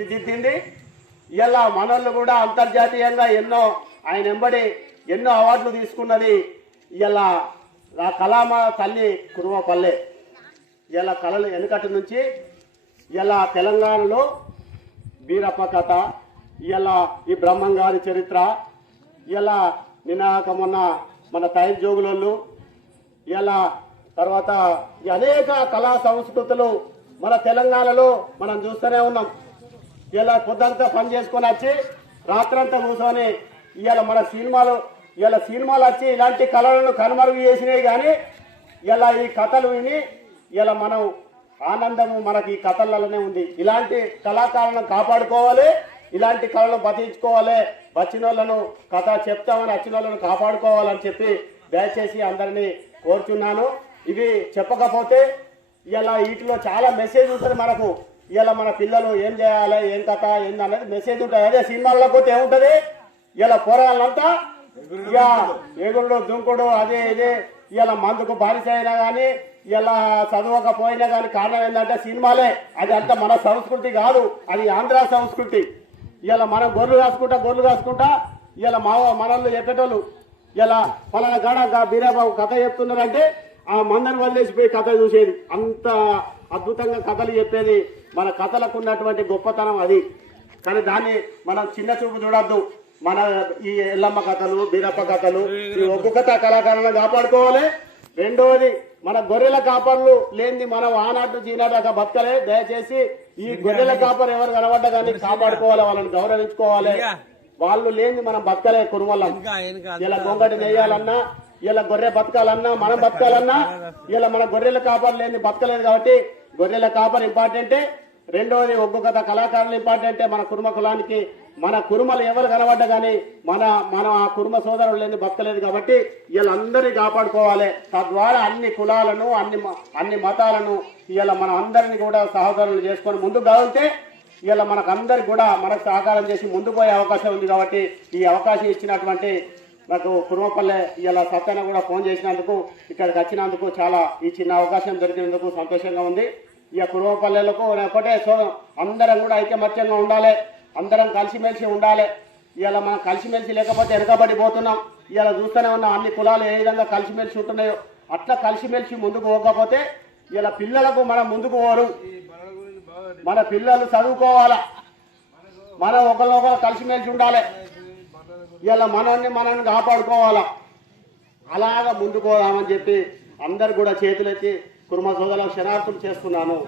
తీర్చిదిద్దింది ఇలా మనల్ని కూడా అంతర్జాతీయంగా ఎన్నో ఆయన ఎంబడి ఎన్నో అవార్డులు తీసుకున్నది ఇలా ఆ కళామ తల్లి కురుమపల్లె ఇలా కళలు వెనుకటి నుంచి ఇలా తెలంగాణలో బీరప్ప కథ ఇలా ఈ బ్రహ్మంగారి చరిత్ర ఇలా నినాక మొన్న మన తైల్ జోగులోళ్ళు ఇలా తర్వాత ఈ అనేక కళా సంస్కృతులు మన తెలంగాణలో మనం చూస్తూనే ఉన్నాం. ఇలా పొద్దంతా పని చేసుకొని వచ్చి రాత్రంతా కూర్చొని ఇవాళ మన సినిమాలు ఇలా సినిమాలు వచ్చి ఇలాంటి కళలను కనుమరుగు చేసినాయి కానీ ఇలా ఈ కథలు విని ఇలా మనం ఆనందము మనకి ఈ కథలలోనే ఉంది. ఇలాంటి కళాకారులను కాపాడుకోవాలి ఇలాంటి కళలను బతికించుకోవాలి. వచ్చిన వాళ్ళను కథ చెప్తామని వచ్చిన వాళ్ళను కాపాడుకోవాలని చెప్పి దయచేసి అందరినీ కోరుచున్నాను. ఇవి చెప్పకపోతే ఇలా వీటిలో చాలా మెసేజ్ ఉంటుంది మనకు. ఇలా మన పిల్లలు ఏం చేయాలి ఏం కథ ఏంది అనేది మెసేజ్ ఉంటుంది. అదే సినిమాల్లో పోతే ఏముంటది? ఇలా పోరాళ్ళంతా ఇక ఎగుడు దుంకుడు అదే ఇదే. ఇలా మందుకు బానిస అయినా కానీ ఇలా చదవకపోయినా కానీ కారణం ఏంటంటే సినిమాలే. అది అంత మన సంస్కృతి కాదు. అది ఆంధ్ర సంస్కృతి. ఇలా మనం గొర్రెలు కాసుకుంటా గొర్రెలు కాసుకుంటా ఇలా మా మనల్ని చెప్పేటోళ్ళు ఇలా పలానా గాడ బీరాబాబు కథ చెప్తున్నారంటే ఆ మందను వదిలేసిపోయి కథ చూసేది. అంత అద్భుతంగా కథలు చెప్పేది. మన కథలకు ఉన్నటువంటి గొప్పతనం అది. కానీ దాన్ని మనం చిన్న చూపు చూడొద్దు. మన ఈ ఎల్లమ్మ కథలు బీరప్ప కథలు ఈ ఒగ్గు కథ కళాకారులను కాపాడుకోవాలి. రెండవది మన గొర్రెల కాపర్లు లేనిది మనం ఆనాటి చీనాదాకా బతకలే. దయచేసి ఈ గొర్రెల కాపర్ ఎవరు కనబడ్డా కానీ కాపాడుకోవాలి వాళ్ళని గౌరవించుకోవాలి. వాళ్ళు లేనిది మనం బతకలే కురుమల్లం. ఇలా గొంగటి వేయాలన్నా ఇలా గొర్రె బతకాలన్నా మనం బతకాలన్నా ఇలా మన గొర్రెల కాపర్ లేని బతకలేదు కాబట్టి గొర్రెల కాపర్ ఇంపార్టెంటే రెండవది ఒగ్గు కథ కళాకారులు ఇంపార్టెంటే మన కుర్మ కులానికి మన కురుమలు ఎవరు కనబడ్డ కానీ మన మన ఆ కుర్మ సోదరులు లేని బతకలేదు కాబట్టి వీళ్ళందరినీ కాపాడుకోవాలి. తద్వారా అన్ని కులాలను అన్ని అన్ని మతాలను ఇలా మన అందరిని కూడా సహోదరులు చేసుకొని ముందుకు కావాలంటే ఇలా మనకు అందరికి కూడా మనకు సహకారం చేసి ముందు పోయే అవకాశం ఉంది కాబట్టి ఈ అవకాశం ఇచ్చినటువంటి నాకు కురుమపల్లె ఇలా సత్యన కూడా ఫోన్ చేసినందుకు ఇక్కడికి వచ్చినందుకు చాలా ఈ చిన్న అవకాశం దొరికినందుకు సంతోషంగా ఉంది. ఇక కురవపల్లెలకు ఒకటే సో అందరం కూడా ఐక్యమత్యంగా ఉండాలి. అందరం కలిసిమెలిసి ఉండాలి. ఇలా మనం కలిసిమెలిసి లేకపోతే వెనకబడిపోతున్నాం ఇవాళ ఇలా చూస్తూనే ఉన్నాం అన్ని కులాలు ఏ విధంగా కలిసిమెలిసి ఉంటున్నాయో. అట్లా కలిసిమెలిసి ముందుకు పోకపోతే ఇలా పిల్లలకు మనం ముందుకు పోరు. మన పిల్లలు చదువుకోవాలా. మనం ఒకరినొకరు కలిసిమెలిసి ఉండాలి. ఇలా మనల్ని మనల్ని కాపాడుకోవాలా. అలాగా ముందుకు పోదామని చెప్పి అందరు కూడా చేతులెత్తి కుటుంబ సోదరులకు శనార్థులు చేస్తున్నాను.